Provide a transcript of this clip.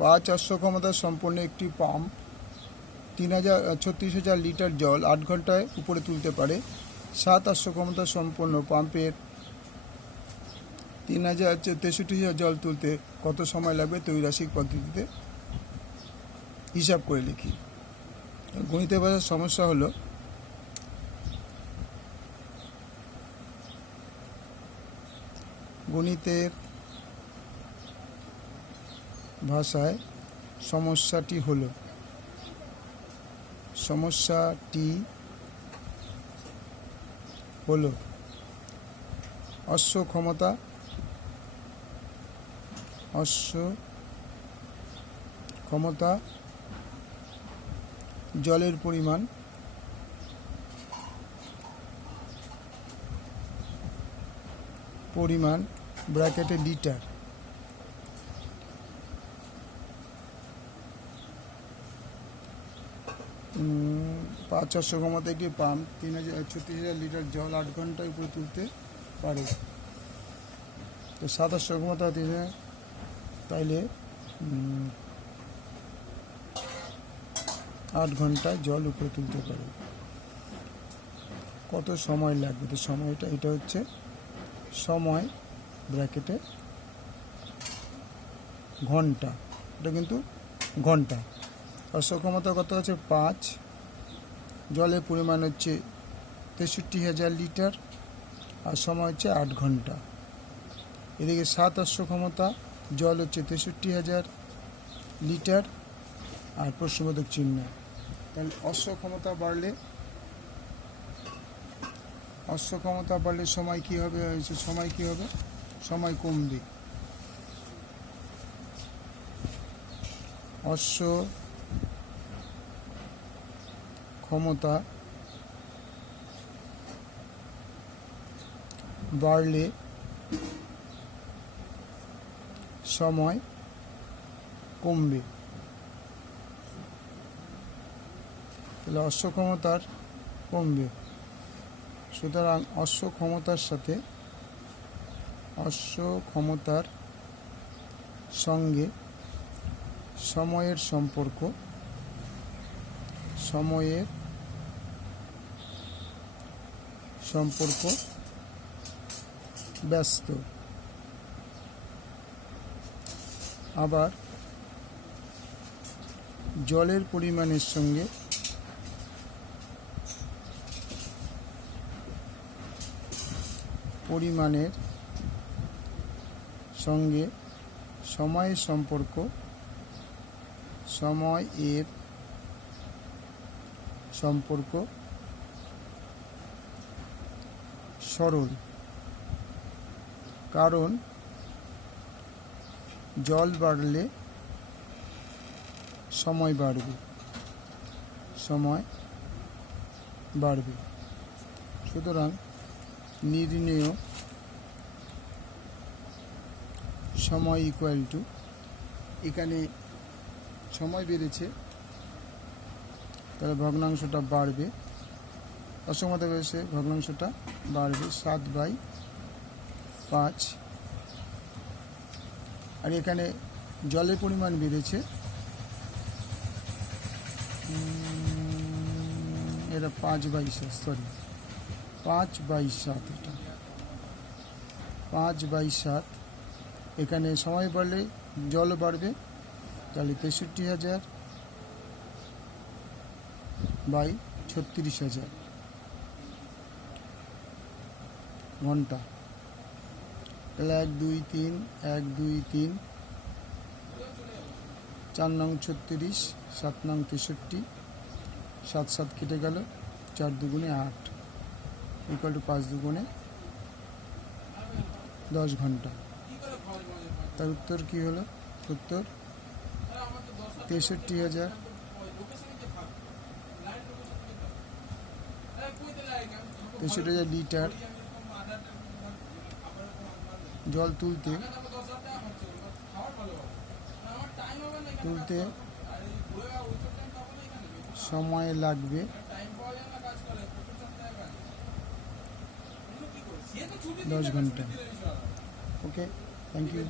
5 অশ্ব ক্ষমতা সম্পন্ন একটি পাম্প 36,000 লিটার জল 8 ঘন্টায় উপরে তুলতে পারে। 7 অশ্ব ক্ষমতা সম্পন্ন পাম্পের 63,000 জল তুলতে কত সময় লাগবে? ত্রৈরাশিক পদ্ধতিতে হিসাব করে লিখি। গণিতের ভাষার সমস্যা হলো গণিতের ভাষায় সমস্যাটি হলো অশ্ব ক্ষমতা জলের পরিমাণ ব্র্যাকেটে লিটার 5 অশ্ব ক্ষমতা একটি পাম্প 36,000 লিটার জল 8 ঘন্টায় উপরে তুলতে পারে। তো 7 অশ্ব ক্ষমতা তাইলে 8 ঘন্টায় জল উপরে তুলতে পারে। কত সময় লাগবে? তো সময়টা এটা হচ্ছে সময় ব্র্যাকেটে ঘন্টা, এটা কিন্তু ঘন্টা। অশ্ব ক্ষমতা কত আছে? 5, জলের পরিমাণ হচ্ছে 63,000 লিটার আর সময় হচ্ছে 8 ঘন্টা। এদিকে 7 অশ্ব ক্ষমতা, জল হচ্ছে 63,000 লিটার আর প্রশ্নবোধক চিহ্ন। তাহলে অশ্ব ক্ষমতা বাড়লে সময় কী হবে? সময় কমবে। অশ্ব ক্ষমতা বাড়লে সময় কমবে। তাহলে অশ্ব ক্ষমতার কমবে, সুতরাং অশ্ব ক্ষমতার সঙ্গে সময়ের সম্পর্ক ব্যস্ত। আবার জলের পরিমাণের সঙ্গে সময়ের সম্পর্ক সরল, কারণ জল বাড়লে সময় বাড়বে। সুতরাং নির্ণেয় সময় ইকুয়াল টু, এখানে সময় বেড়েছে তাহলে ভগ্নাংশটা বাড়বে, অসমতা বেড়েছে ভগ্নাংশটা বাড়বে 7/5। আর এখানে জলের পরিমাণ বেড়েছে, এটা 5/7, এটা 5/7। এখানে সময় বাড়লে জল বাড়বে, তাহলে 63,000/36,000 ঘন্টা। তাহলে 1 2 3 4 নং 36, 7 নং 63, 7 7 কেটে গেল, 4 2 8 ইকুয়াল টু 5 2 10 ঘন্টা। তার উত্তর কী হলো? উত্তর 63,000 লিটার জল তুলতে সময় লাগবে 10 ঘন্টা। ওকে, থ্যাংক ইউ।